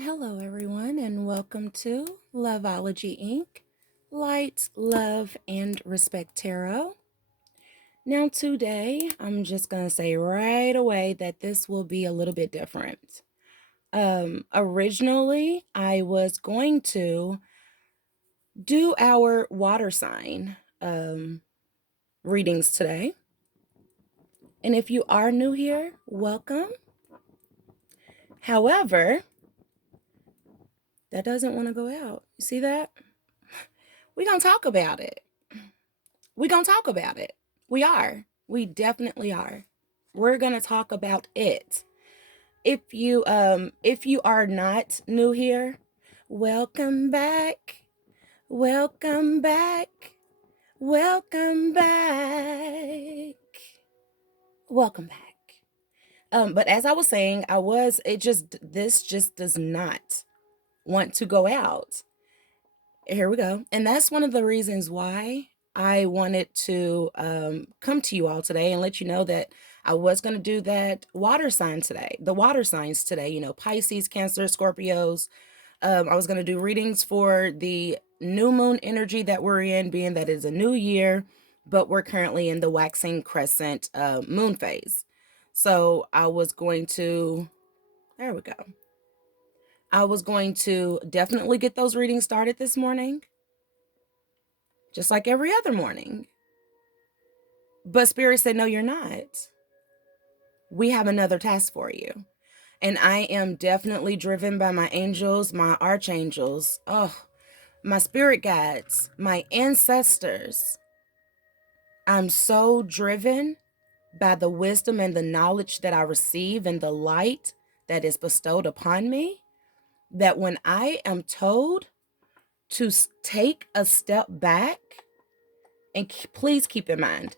Hello, everyone, and welcome to Loveology Ink, Light, Love, and Respect Tarot. Now, today, I'm just going to say right away that this will be a little bit different. Originally, I was going to do our water sign readings today. And if you are new here, welcome. However, that doesn't want to go out. You see that? We're going to talk about it. We're going to talk about it. We are. We definitely are. We're going to talk about it. If you are not new here, welcome back. Welcome back. Welcome back. Welcome back. But as I was saying, this just does not want to go out. Here we go. And that's one of the reasons why I wanted to come to you all today and let you know that I was going to do that water sign today, the water signs today, Pisces, Cancer, Scorpios. I was going to do readings for the new moon energy that we're in, being that it's a new year, but we're currently in the waxing crescent moon phase. So there we go. I was going to definitely get those readings started this morning, just like every other morning. But Spirit said, no, you're not. We have another task for you. And I am definitely driven by my angels, my archangels, my spirit guides, my ancestors. I'm so driven by the wisdom and the knowledge that I receive and the light that is bestowed upon me, that when I am told to take a step back, and please keep in mind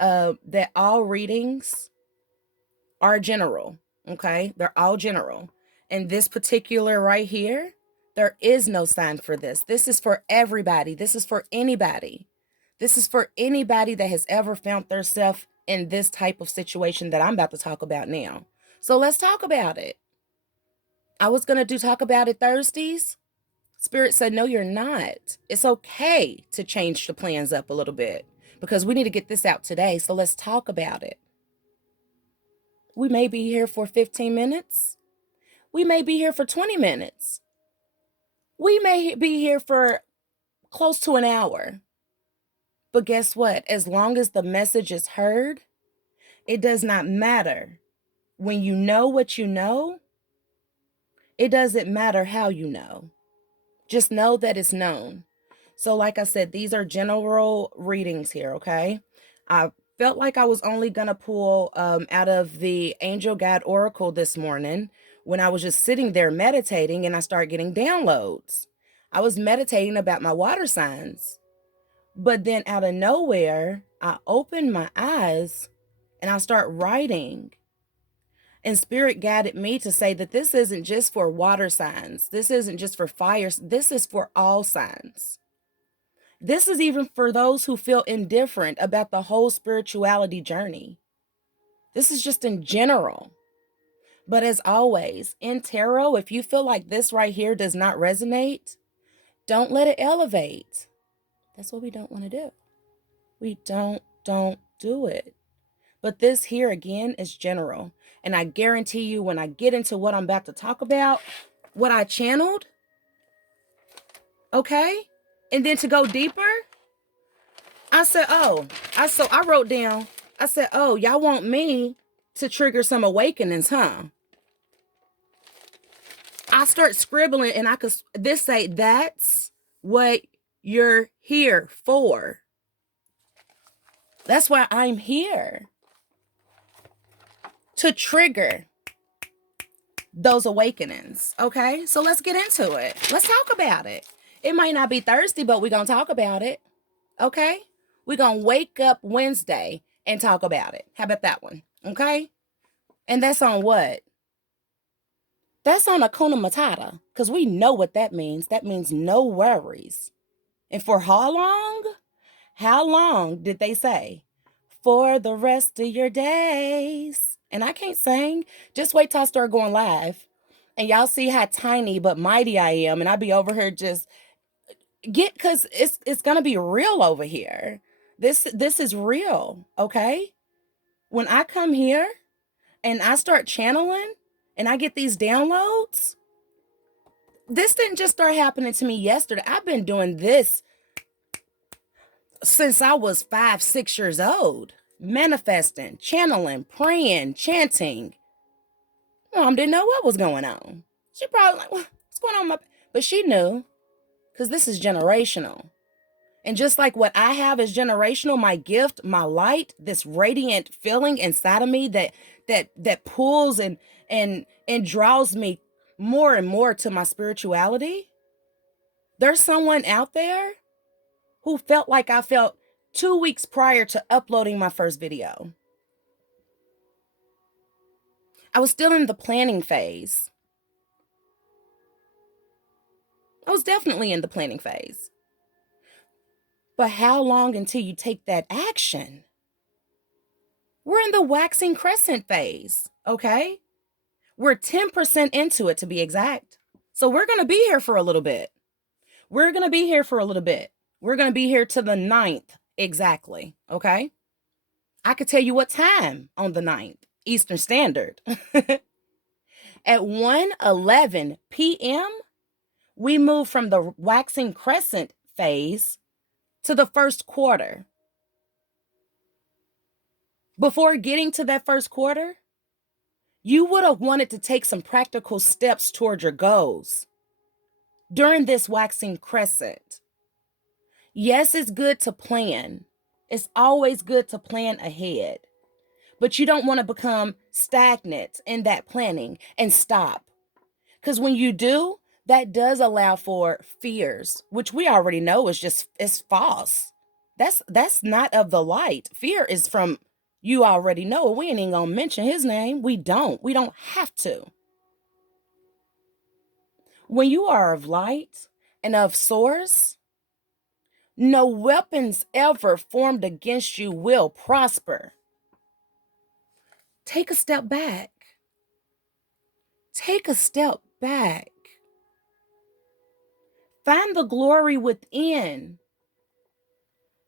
that all readings are general, okay? They're all general. And this particular right here, there is no sign for this. This is for everybody. This is for anybody. This is for anybody that has ever found themselves in this type of situation that I'm about to talk about now. So let's talk about it. I was going to talk about it Thursdays. Spirit said, no, you're not. It's okay to change the plans up a little bit because we need to get this out today. So let's talk about it. We may be here for 15 minutes. We may be here for 20 minutes. We may be here for close to an hour. But guess what? As long as the message is heard, it does not matter. When you know what you know, it doesn't matter how you know. Just know that it's known. So like I said, these are general readings here, okay? I felt like I was only going to pull out of the Angel Guide Oracle this morning when I was just sitting there meditating and I started getting downloads. I was meditating about my water signs. But then out of nowhere, I opened my eyes and I start writing. And Spirit guided me to say that this isn't just for water signs. This isn't just for fire. This is for all signs. This is even for those who feel indifferent about the whole spirituality journey. This is just in general. But as always, in tarot, if you feel like this right here does not resonate, don't let it elevate. That's what we don't want to do. We don't do it. But this here again is general. And I guarantee you when I get into what I'm about to talk about, what I channeled, okay? And then to go deeper, I wrote down, I said, oh, y'all want me to trigger some awakenings, huh? I start scribbling and this say, that's what you're here for. That's why I'm here. To trigger those awakenings, okay? So let's get into it. Let's talk about it. It might not be Thursday, but we're going to talk about it, okay? We're going to wake up Wednesday and talk about it. How about that one, okay? And that's on what? That's on Hakuna Matata, because we know what that means. That means no worries. And for how long? How long did they say? For the rest of your days. And I can't sing. Just wait till I start going live. And y'all see how tiny but mighty I am. And I be over here just cause it's gonna be real over here. This is real, okay? When I come here and I start channeling and I get these downloads, this didn't just start happening to me yesterday. I've been doing this since I was 5, 6 years old. Manifesting, channeling, praying, chanting. Mom didn't know what was going on. She probably like, what's going on? But she knew, because this is generational. And just like what I have is generational, my gift, my light, this radiant feeling inside of me that pulls and draws me more and more to my spirituality. There's someone out there who felt like I felt 2 weeks prior to uploading my first video. I was still in the planning phase. I was definitely in the planning phase. But how long until you take that action? We're in the waxing crescent phase, okay? We're 10% into it to be exact. So we're going to be here for a little bit. We're going to be here for a little bit. We're going to be here to the 9th exactly, okay? I could tell you what time on the 9th, Eastern Standard. At 1:11 p.m., we move from the waxing crescent phase to the first quarter. Before getting to that first quarter, you would have wanted to take some practical steps toward your goals during this waxing crescent. Yes, it's good to plan. It's always good to plan ahead, but you don't want to become stagnant in that planning and stop. Because when you do, that does allow for fears, which we already know is false. That's not of the light. Fear is from, you already know. We ain't even gonna mention his name. We don't have to. When you are of light and of source, no weapons ever formed against you will prosper. Take a step back. Take a step back. Find the glory within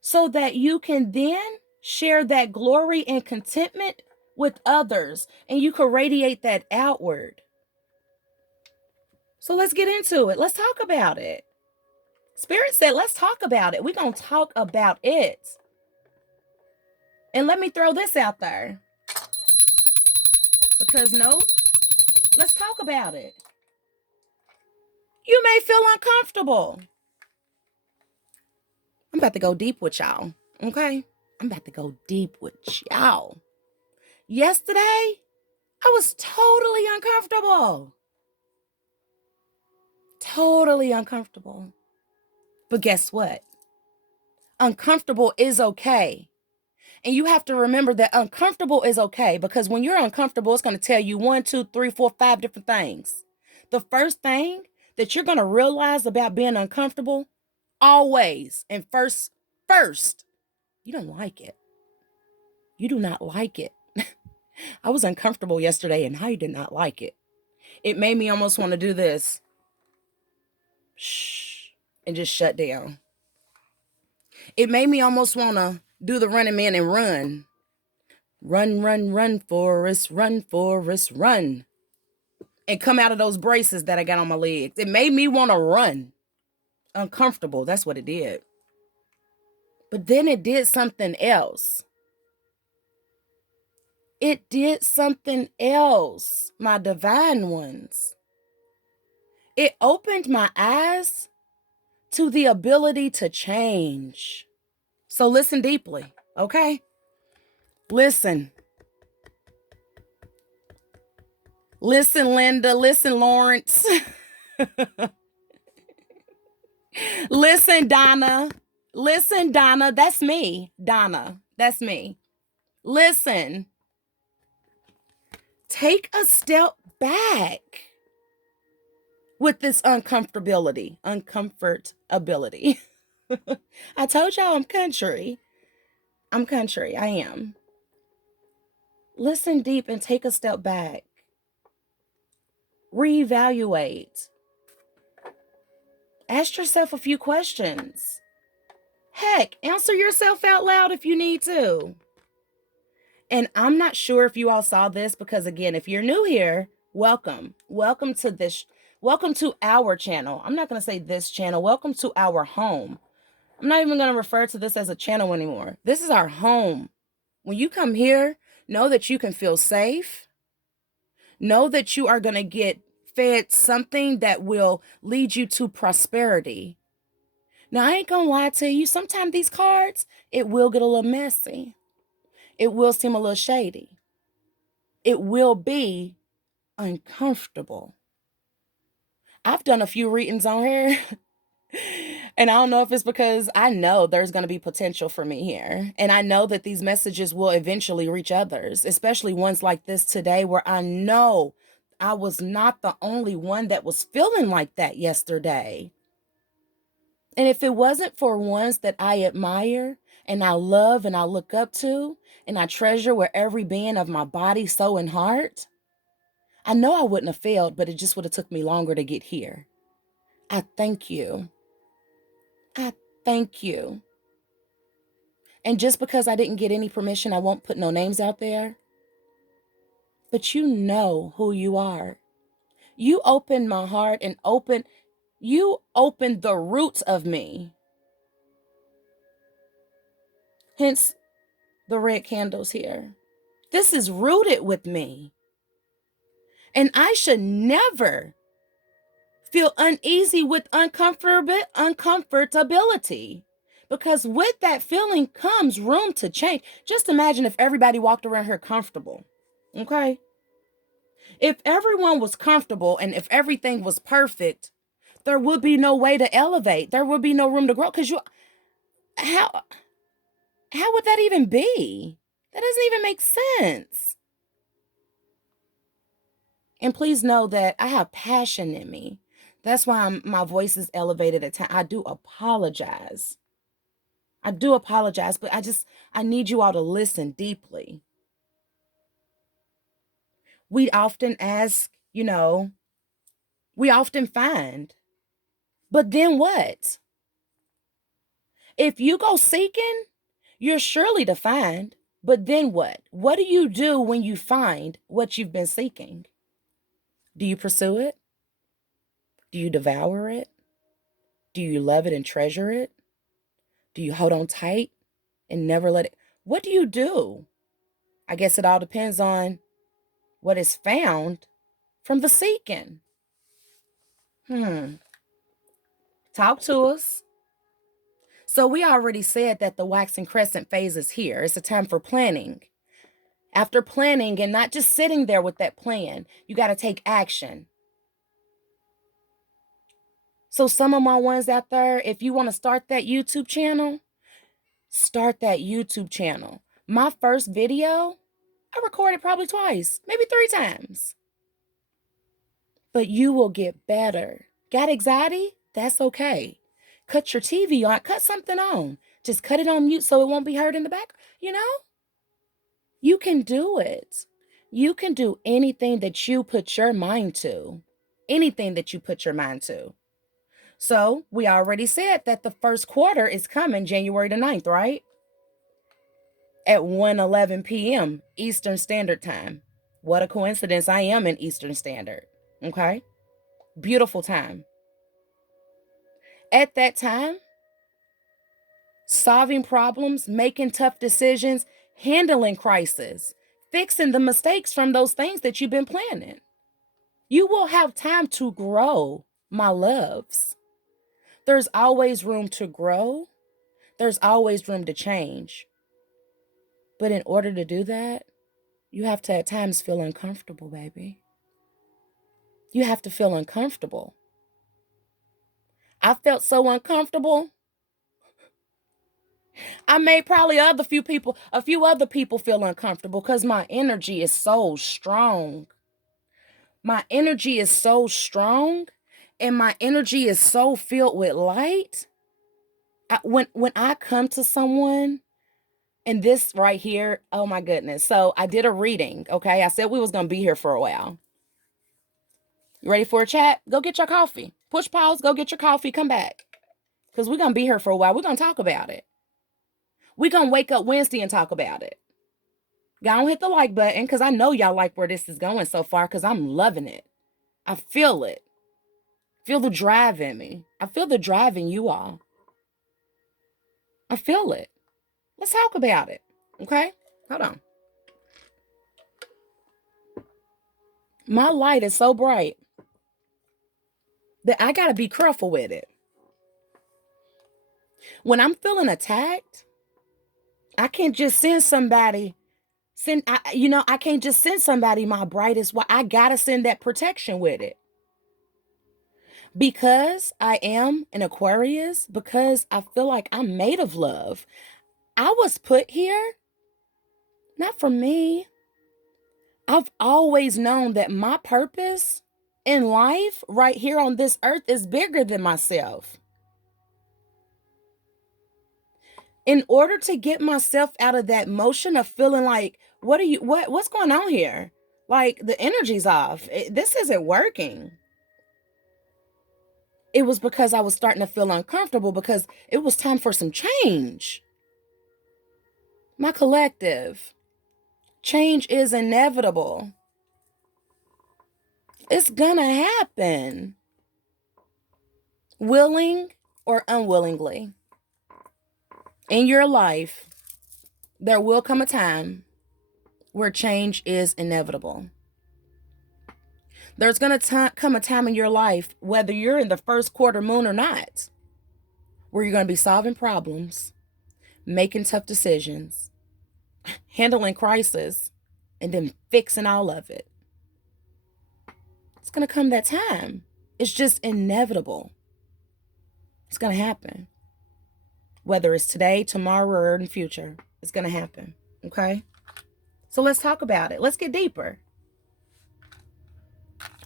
so that you can then share that glory and contentment with others, and you can radiate that outward. So let's get into it. Let's talk about it. Spirit said, let's talk about it. We're going to talk about it. And let me throw this out there. Because no, let's talk about it. You may feel uncomfortable. I'm about to go deep with y'all, okay? I'm about to go deep with y'all. Yesterday, I was totally uncomfortable. Totally uncomfortable. But guess what? Uncomfortable is okay. And you have to remember that uncomfortable is okay, because when you're uncomfortable, it's going to tell you 1, 2, 3, 4, 5 different things. The first thing that you're going to realize about being uncomfortable, always, and first, you don't like it. You do not like it. I was uncomfortable yesterday and I did not like it. It made me almost want to do this. Shh. And just shut down. It made me almost want to do the Running Man and run. Run, run, run, Forrest, run, Forrest, run. And come out of those braces that I got on my legs. It made me want to run. Uncomfortable. That's what it did. But then it did something else. It did something else, my divine ones. It opened my eyes to the ability to change. So listen deeply, okay? Listen. Listen, Linda. Listen, Lawrence. Listen, Donna. Listen, Donna. That's me. Donna. That's me. Listen. Take a step back with this uncomfortability. Uncomfortability. I told y'all I'm country. I'm country. I am. Listen deep and take a step back. reevaluate. Ask yourself a few questions. Heck, answer yourself out loud if you need to. And I'm not sure if you all saw this because, again, if you're new here, welcome. Welcome to our channel. I'm not going to say this channel. Welcome to our home. I'm not even going to refer to this as a channel anymore. This is our home. When you come here, know that you can feel safe. Know that you are going to get fed something that will lead you to prosperity. Now, I ain't going to lie to you. Sometimes these cards, it will get a little messy. It will seem a little shady. It will be uncomfortable. I've done a few readings on here. And I don't know if it's because I know there's going to be potential for me here. And I know that these messages will eventually reach others, especially ones like this today, where I know I was not the only one that was feeling like that yesterday. And if it wasn't for ones that I admire and I love and I look up to and I treasure with every being of my body, soul, and heart, I know I wouldn't have failed, but it just would have took me longer to get here. I thank you. I thank you. And just because I didn't get any permission, I won't put no names out there. But you know who you are. You opened my heart and you opened the roots of me. Hence the red candles here. This is rooted with me. And I should never feel uneasy with uncomfortability. Because with that feeling comes room to change. Just imagine if everybody walked around here comfortable. Okay? If everyone was comfortable and if everything was perfect, there would be no way to elevate. There would be no room to grow. Because how would that even be? That doesn't even make sense. And please know that I have passion in me. That's why my voice is elevated at times. I do apologize. But I need you all to listen deeply. We often ask, we often find, but then what? If you go seeking, you're surely to find, but then what? What do you do when you find what you've been seeking? Do you pursue it? Do you devour it? Do you love it and treasure it? Do you hold on tight and never let it? What do you do? I guess it all depends on what is found from the seeking. Talk to us. So we already said that the waxing crescent phase is here. It's a time for planning. After planning and not just sitting there with that plan, you got to take action. So some of my ones out there, if you want to start that YouTube channel, start that YouTube channel. My first video, I recorded probably twice, maybe 3 times. But you will get better. Got anxiety? That's okay. Cut your TV on, cut something on. Just cut it on mute so it won't be heard in the back. You can do it. You can do anything that you put your mind to. Anything that you put your mind to. So we already said that the first quarter is coming January the 9th, right? At 1:11 p.m. Eastern Standard Time. What a coincidence. I am in Eastern Standard. Okay? Beautiful time. At that time, solving problems, making tough decisions, handling crisis, fixing the mistakes from those things that you've been planning. You will have time to grow, my loves. There's always room to grow. There's always room to change. But in order to do that, you have to at times feel uncomfortable, baby. You have to feel uncomfortable. I felt so uncomfortable. I made probably a few other people feel uncomfortable because my energy is so strong. My energy is so strong and my energy is so filled with light. When I come to someone, and this right here, oh my goodness. So I did a reading, okay? I said we was going to be here for a while. Ready for a chat? Go get your coffee. Push pause, go get your coffee, come back. Because we're going to be here for a while. We're going to talk about it. We're going to wake up Wednesday and talk about it. Go on, hit the like button because I know y'all like where this is going so far because I'm loving it. I feel it. Feel the drive in me. I feel the drive in you all. I feel it. Let's talk about it. Okay? Hold on. My light is so bright that I got to be careful with it. When I'm feeling attacked, I can't just send somebody, I can't just send somebody my brightest. I got to send that protection with it. Because I am an Aquarius, because I feel like I'm made of love, I was put here not for me. I've always known that my purpose in life right here on this earth is bigger than myself. In order to get myself out of that motion of feeling like, what's going on here? Like the energy's off. This isn't working. It was because I was starting to feel uncomfortable because it was time for some change. My collective, change is inevitable. It's gonna happen. Willing or unwillingly. In your life, there will come a time where change is inevitable. There's going to come a time in your life, whether you're in the first quarter moon or not, where you're going to be solving problems, making tough decisions, handling crisis, and then fixing all of it. It's going to come that time. It's just inevitable. It's going to happen. Whether it's today, tomorrow, or in the future, it's going to happen. Okay? So let's talk about it. Let's get deeper.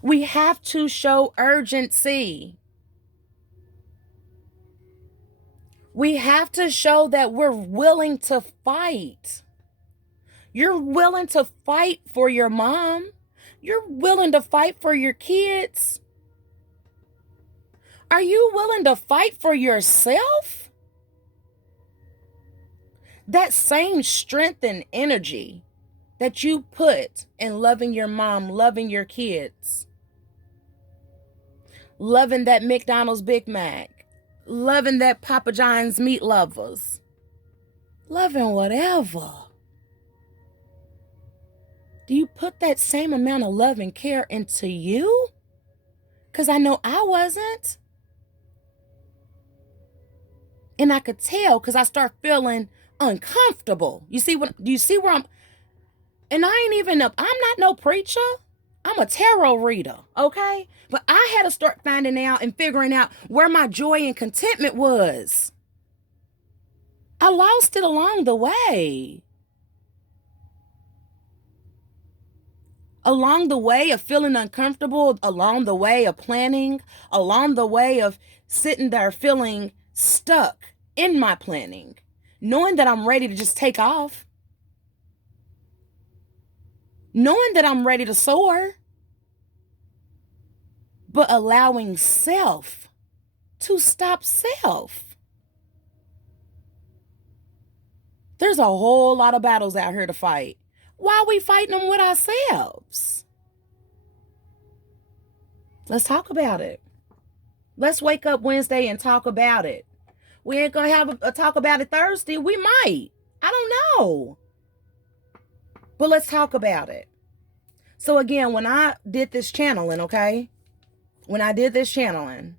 We have to show urgency. We have to show that we're willing to fight. You're willing to fight for your mom. You're willing to fight for your kids. Are you willing to fight for yourself? That same strength and energy that you put in loving your mom, loving your kids, loving that McDonald's Big Mac, loving that Papa John's meat lovers, loving whatever. Do you put that same amount of love and care into you? Because I know I wasn't. And I could tell because I start feeling uncomfortable. Do you see where I'm? And I'm not no preacher. I'm a tarot reader, okay? But I had to start finding out and figuring out where my joy and contentment was. I lost it along the way. Along the way of feeling uncomfortable, along the way of planning, along the way of sitting there feeling stuck in my planning, knowing that I'm ready to just take off. Knowing that I'm ready to soar, but allowing self to stop self. There's a whole lot of battles out here to fight. Why are we fighting them with ourselves? Let's talk about it. Let's wake up Wednesday and talk about it. We ain't gonna have a talk about it Thursday. We might. I don't know. But let's talk about it. So again, when I did this channeling, okay? When I did this channeling,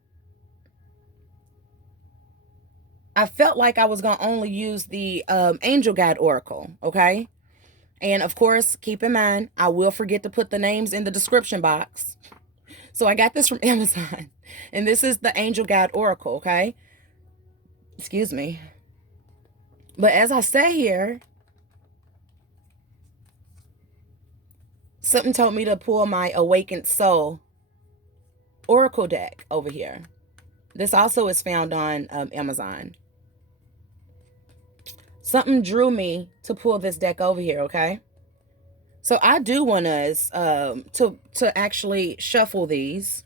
I felt like I was going to only use the angel guide oracle, okay? And of course, keep in mind, I will forget to put the names in the description box. So I got this from Amazon. And this is the angel guide oracle, okay? Excuse me. But as I sat here, something told me to pull my Awakened Soul Oracle deck over here. This also is found on Amazon. Something drew me to pull this deck over here, okay? So I do want us to actually shuffle these.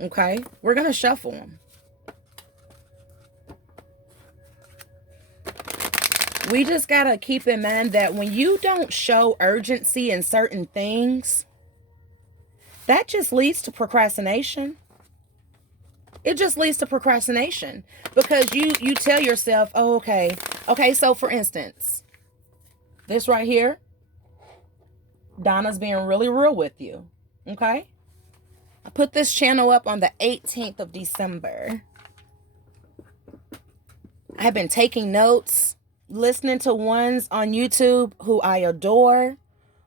Okay, we're gonna shuffle them. We just gotta keep in mind that when you don't show urgency in certain things, that just leads to procrastination. It just leads to procrastination because you tell yourself, oh, okay. So for instance, this right here, Donna's being really real with you. Okay, I put this channel up on the 18th of December. I have been taking notes, listening to ones on YouTube who I adore,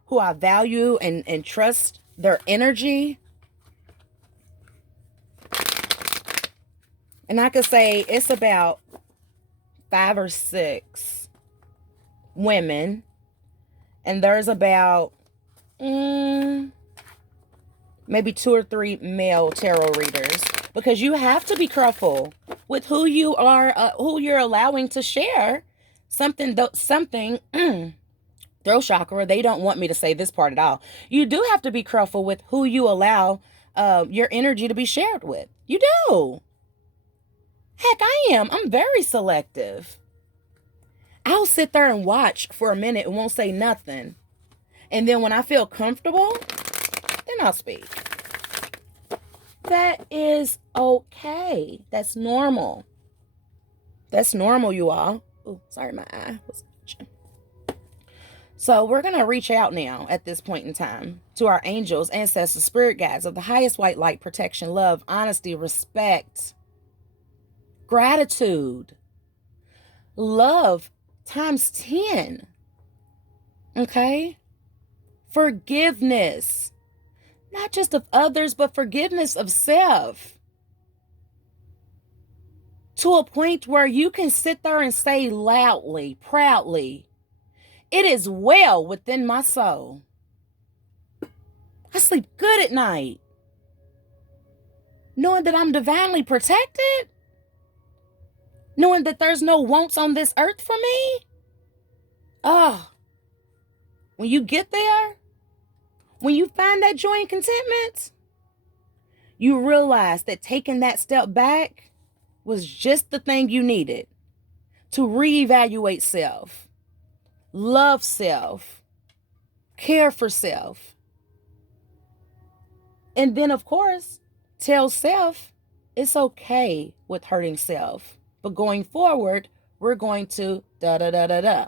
who I value and trust their energy. And I could say it's about 5 or 6 women, and there's about maybe 2 or 3 male tarot readers, because you have to be careful with who you're allowing to share something. Throat chakra. They don't want me to say this part at all. You do have to be careful with who you allow your energy to be shared with. You do. Heck, I am. I'm very selective. I'll sit there and watch for a minute and won't say nothing. And then when I feel comfortable, then I'll speak. That is okay. That's normal. That's normal, you all. Oh, sorry, my eye was itching. So we're going to reach out now at this point in time to our angels, ancestors, spirit guides of the highest white light, protection, love, honesty, respect, gratitude, love times 10. Okay? Forgiveness. Not just of others, but forgiveness of self. To a point where you can sit there and say loudly, proudly, it is well within my soul. I sleep good at night, knowing that I'm divinely protected, knowing that there's no wants on this earth for me. Oh, when you get there, when you find that joy and contentment, you realize that taking that step back was just the thing you needed to reevaluate self, love self, care for self. And then, of course, tell self it's okay with hurting self. But going forward, we're going to da-da-da-da-da.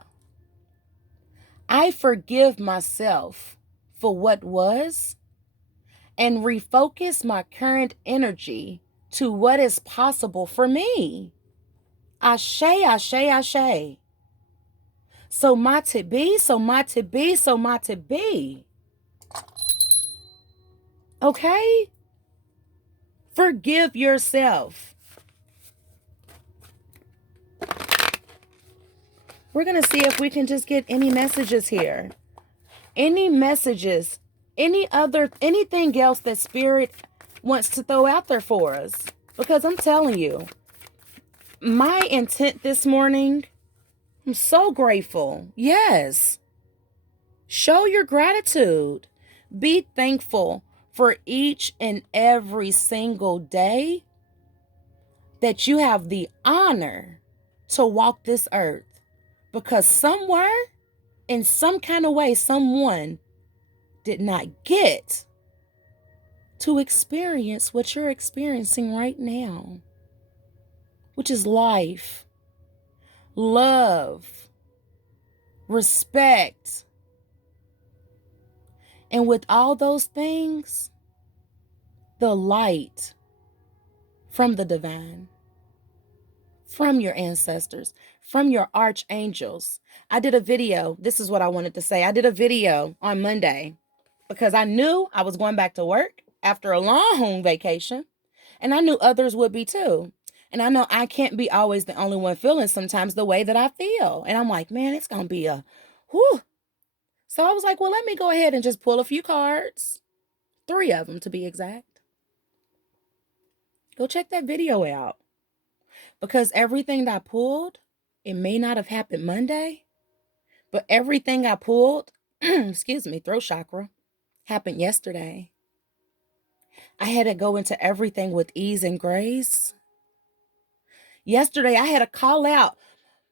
I forgive myself for what was and refocus my current energy to what is possible for me. Ashe, ashe, ashe. So my to be, so my to be, so my to be. Okay? Forgive yourself. We're going to see if we can just get any messages here. Any messages, anything else that Spirit wants to throw out there for us. Because I'm telling you, my intent this morning, I'm so grateful. Yes. Show your gratitude. Be thankful for each and every single day that you have the honor to walk this earth. Because somewhere, in some kind of way, someone did not get to experience what you're experiencing right now, which is life, love, respect. And with all those things, the light from the divine, from your ancestors, from your archangels. I did a video. This is what I wanted to say. I did a video on Monday because I knew I was going back to work after a long vacation, and I knew others would be too. And I know I can't be always the only one feeling sometimes the way that I feel. And I'm like, man, it's going to be a whew. So I was like, well, let me go ahead and just pull a few cards, 3 of them to be exact. Go check that video out. Because everything that I pulled, it may not have happened Monday, but everything I pulled excuse me, throat chakra happened yesterday. I had to go into everything with ease and grace. Yesterday, I had to call out,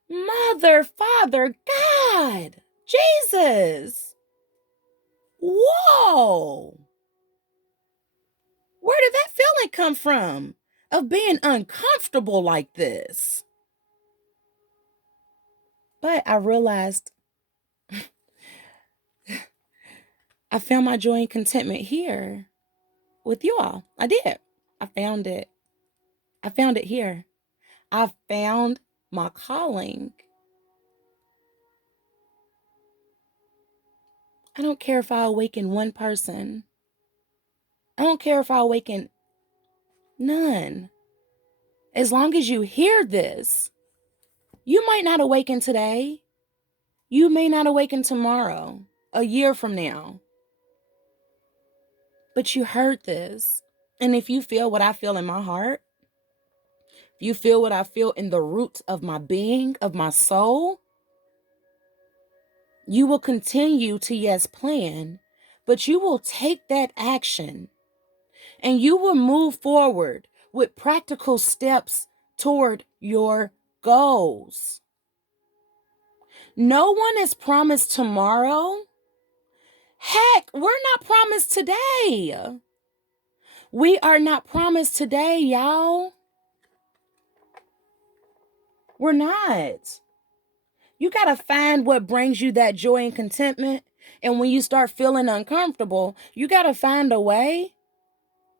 Mother, Father, God, Jesus. Whoa. Where did that feeling come from of being uncomfortable like this? But I realized I found my joy and contentment here with you all. I did. I found it. I found it here. I found my calling. I don't care if I awaken one person. I don't care if I awaken none. As long as you hear this, you might not awaken today. You may not awaken tomorrow, a year from now. But you heard this. And if you feel what I feel in my heart, if you feel what I feel in the roots of my being, of my soul, you will continue to, yes, plan, but you will take that action and you will move forward with practical steps toward your goals. No one is promised tomorrow. Heck, we're not promised today. We are not promised today, y'all. We're not. You got to find what brings you that joy and contentment. And when you start feeling uncomfortable, you got to find a way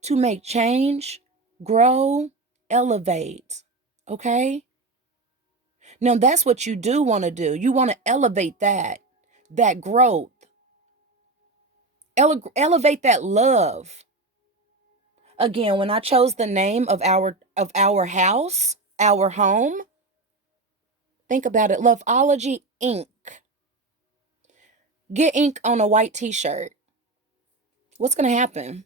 to make change, grow, elevate. Okay? Now, that's what you do want to do. You want to elevate that growth, elevate that love. Again, when I chose the name of our house, our home, think about it. Loveology Ink. Get ink on a white t-shirt. What's going to happen?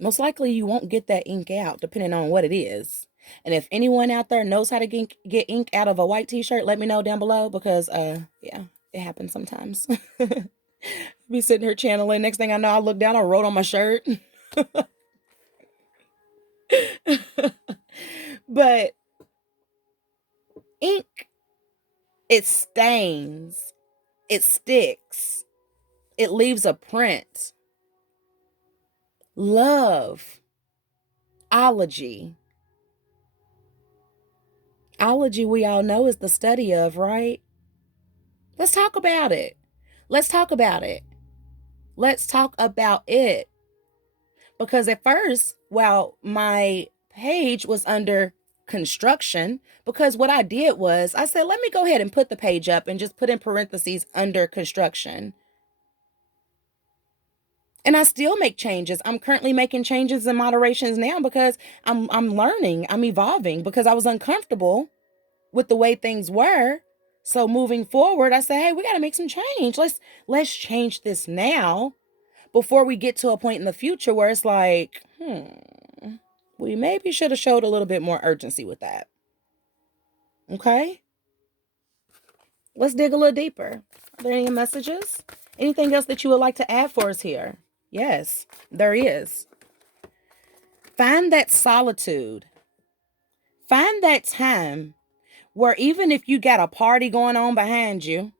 Most likely you won't get that ink out, depending on what it is. And if anyone out there knows how to get ink out of a white t-shirt, let me know down below, because yeah, it happens sometimes. Be sitting here channeling. Next thing I know, I look down, I wrote on my shirt. But ink, it stains, it sticks, it leaves a print. Love, ology. Ology, we all know, is the study of, right? Let's talk about it. Let's talk about it. Let's talk about it. Because at first, while my page was under construction, because what I did was I said, let me go ahead and put the page up and just put in parentheses under construction. And I still make changes. I'm currently making changes and moderations now because I'm learning, I'm evolving, because I was uncomfortable with the way things were. So moving forward, I say, hey, we got to make some change. Let's change this now before we get to a point in the future where it's like, we maybe should have showed a little bit more urgency with that. Okay? Let's dig a little deeper. Are there any messages? Anything else that you would like to add for us here? Yes, there is. Find that solitude. Find that time where even if you got a party going on behind you,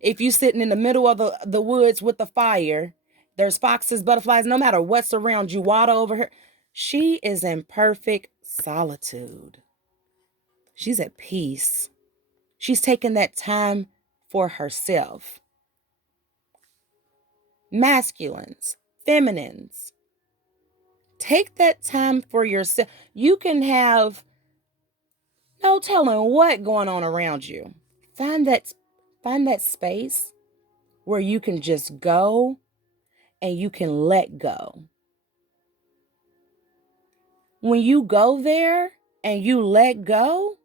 if you're sitting in the middle of the woods with the fire, there's foxes, butterflies, no matter what's around you, water over her. She is in perfect solitude. She's at peace. She's taking that time for herself. Masculines, feminines, take that time for yourself. You can have no telling what going on around you. Find that space where you can just go and you can let go. When you go there and you let go,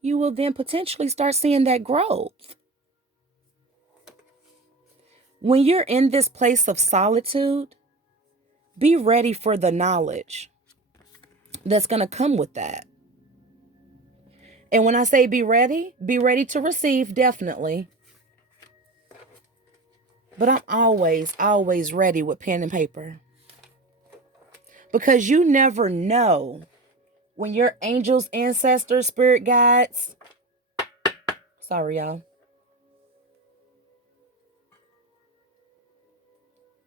you will then potentially start seeing that growth. When you're in this place of solitude, be ready for the knowledge that's going to come with that. And when I say be ready to receive, definitely. But I'm always, always ready with pen and paper. Because you never know when your angels, ancestors, spirit guides, sorry, y'all,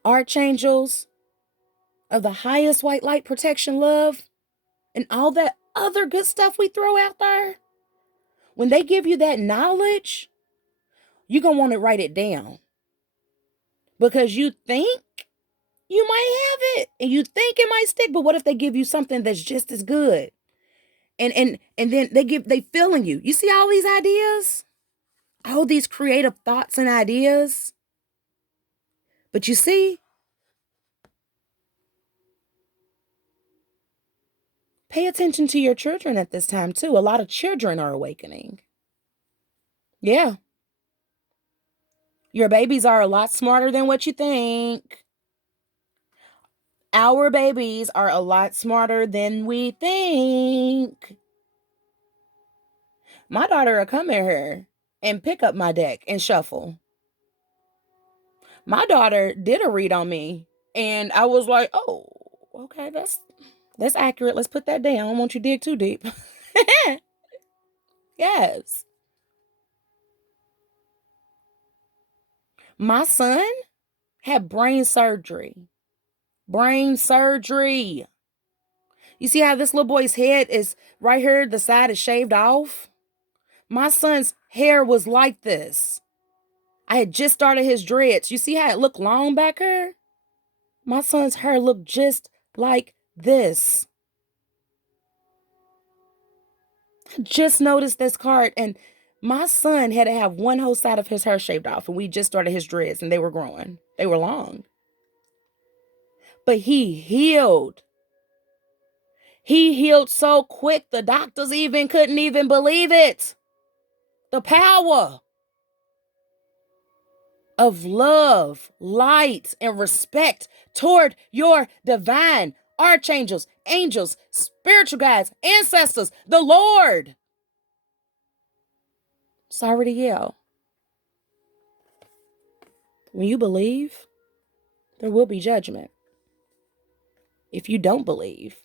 archangels of the highest white light protection love, and all that other good stuff we throw out there, when they give you that knowledge, you're going to want to write it down. Because you think you might have it and you think it might stick, but what if they give you something that's just as good? And then they filling you. You see all these ideas? All these creative thoughts and ideas. But you see, pay attention to your children at this time too. A lot of children are awakening. Yeah. Your babies are a lot smarter than what you think. Our babies are a lot smarter than we think. My daughter will come in here and pick up my deck and shuffle. My daughter did a read on me, and I was like, oh, okay, that's accurate. Let's put that down. I don't want you to dig too deep. Yes. My son had brain surgery. Brain surgery. You see how this little boy's head is right here, the side is shaved off? My son's hair was like this. I had just started his dreads. You see how it looked long back here? My son's hair looked just like this. Just noticed this card, and my son had to have one whole side of his hair shaved off, and we just started his dreads, and they were growing. They were long. But he healed. He healed so quick, the doctors couldn't even believe it. The power of love, light, and respect toward your divine archangels, angels, spiritual guides, ancestors, the Lord. Sorry to yell. When you believe, there will be judgment. If you don't believe,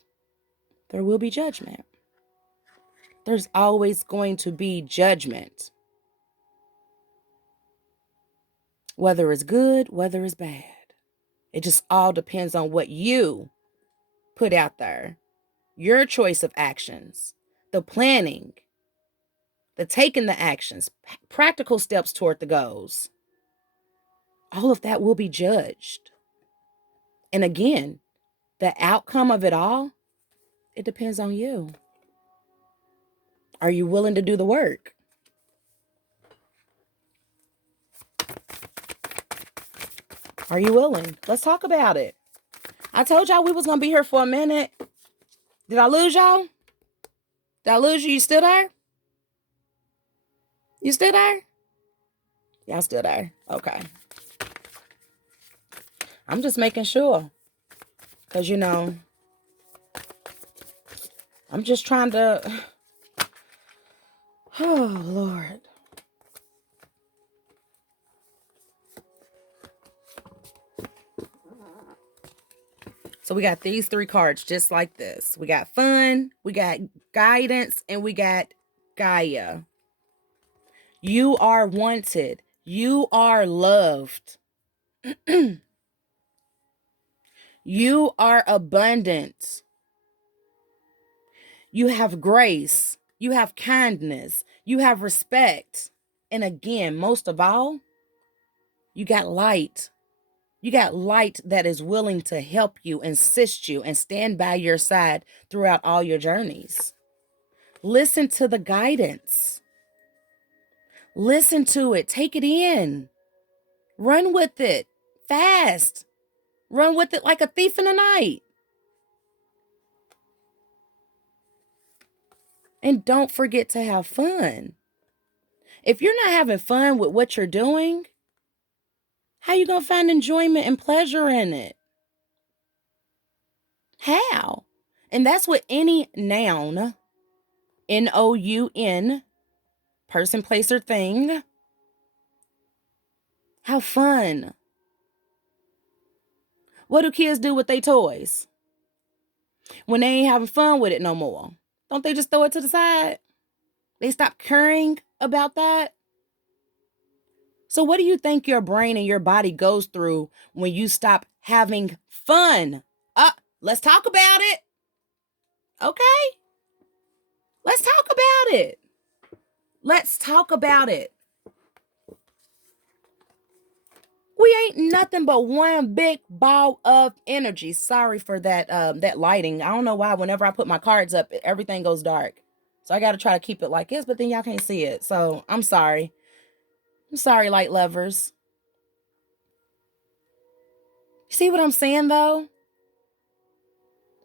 there will be judgment. There's always going to be judgment. Whether it's good, whether it's bad. It just all depends on what you put out there. Your choice of actions, the planning, the taking the actions, practical steps toward the goals. All of that will be judged. And again, the outcome of it all, it depends on you. Are you willing to do the work? Are you willing? Let's talk about it. I told y'all we was going to be here for a minute. Did I lose y'all? Did I lose you? You still there? You still there? Y'all still there? Okay. I'm just making sure. Because, I'm just trying to... Oh, Lord. So we got these 3 cards just like this. We got fun, we got guidance, and we got Gaia. You are wanted. You are loved. You are abundant. You have grace. You have kindness. You have respect. And again, most of all, you got light. You got light that is willing to help you, assist you, and stand by your side throughout all your journeys. Listen to the guidance. Listen to it. Take it in. Run with it. Fast. Run with it like a thief in the night. And don't forget to have fun. If you're not having fun with what you're doing, how you going to find enjoyment and pleasure in it? How? And that's what any noun, Noun, person, place, or thing. Have fun. What do kids do with their toys when they ain't having fun with it no more? Don't they just throw it to the side? They stop caring about that? So what do you think your brain and your body goes through when you stop having fun? Let's talk about it. Okay? Let's talk about it. Let's talk about it. We ain't nothing but one big ball of energy. Sorry for that lighting. I don't know why whenever I put my cards up, everything goes dark. So I got to try to keep it like this, but then y'all can't see it. So I'm sorry. I'm sorry, light lovers. See what I'm saying though?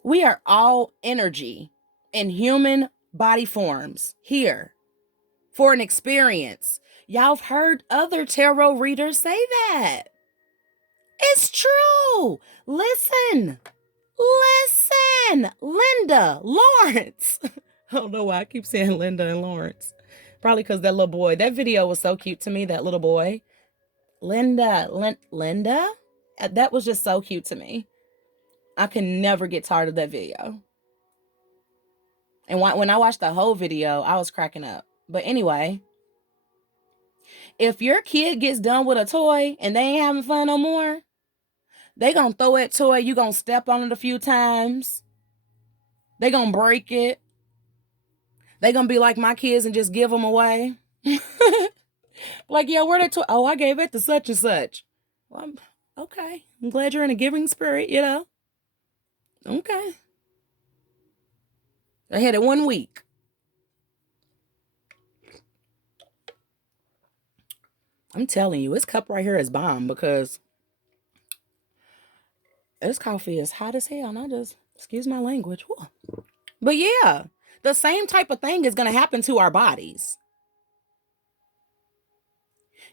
We are all energy in human body forms here for an experience. Y'all have heard other tarot readers say that. It's true. Listen. Linda, Lawrence. I don't know why I keep saying Linda and Lawrence. Probably because that little boy, that video was so cute to me, that little boy. Linda? That was just so cute to me. I can never get tired of that video. And when I watched the whole video, I was cracking up. But anyway, if your kid gets done with a toy and they ain't having fun no more, they gonna throw that toy, you gonna step on it a few times. They gonna break it. They gonna be like my kids and just give them away. Like, yeah, where that toy? Oh, I gave it to such and such. Well, okay. I'm glad you're in a giving spirit, you know. Okay. I had it 1 week. I'm telling you, this cup right here is bomb because this coffee is hot as hell. And I just, excuse my language. Whew. But yeah, the same type of thing is going to happen to our bodies.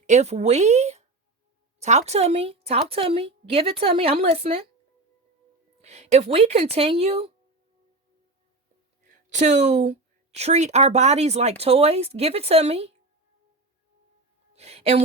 If we talk to me, give it to me, I'm listening. If we continue to treat our bodies like toys, give it to me. And